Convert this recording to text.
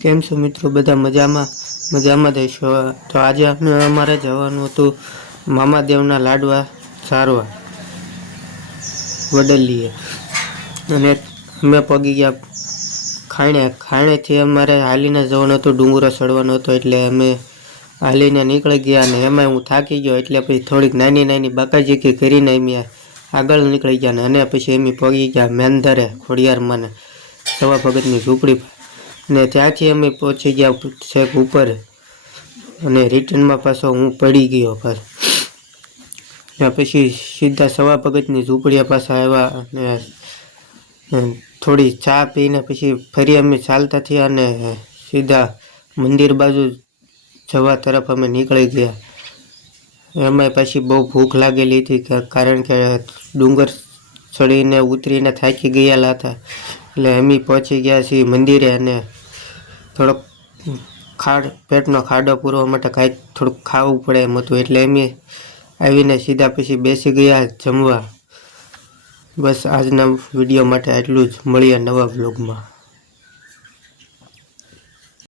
કેમ છો મિત્રો? બધા મજામાં દેશો। તો આજે અમારે જવાનું હતું મામાદેવના લાડવા સારવા વડલીએ, અને અમે પગી ગયા ખાણેથી અમારે હાલીને જવાનું હતું, ડુંગરો ચડવાનો હતો, એટલે અમે હાલીને નીકળી ગયા। અને એમાં હું થાકી ગયો, એટલે પછી થોડીક નાની બાકાજીકી કરીને અમે આગળ નીકળી ગયા। અને પછી અમે પગી ગયા મેંદરે ખોડિયારમાંને સવા ભગતની ઝૂંપડી, ને ત્યાંથી અમે પહોંચી ગયા છેક ઉપર, અને રિટર્નમાં પાછો હું પડી ગયો પાછો। ત્યાં પછી સીધા સવા ભગતની ઝૂંપડીએ પાછા આવ્યા, અને થોડી ચા પીને પછી ફરી અમે ચાલતા થયા અને સીધા મંદિર બાજુ જવા તરફ અમે નીકળી ગયા। એમાં પછી બહુ ભૂખ લાગેલી હતી, કારણ કે ડુંગર ચડીને ઉતરીને થાકી ગયેલા હતા, એટલે અમે પહોંચી ગયા છીએ મંદિરે। અને થોડોક પેટનો ખાડો પૂરવા માટે કાંઈક થોડુંક ખાવું પડે એમ હતું, એટલે અમે આવીને સીધા પછી બેસી ગયા જમવા। બસ આજના વિડીયો માટે આટલું જ, મળીએ નવા બ્લોગમાં।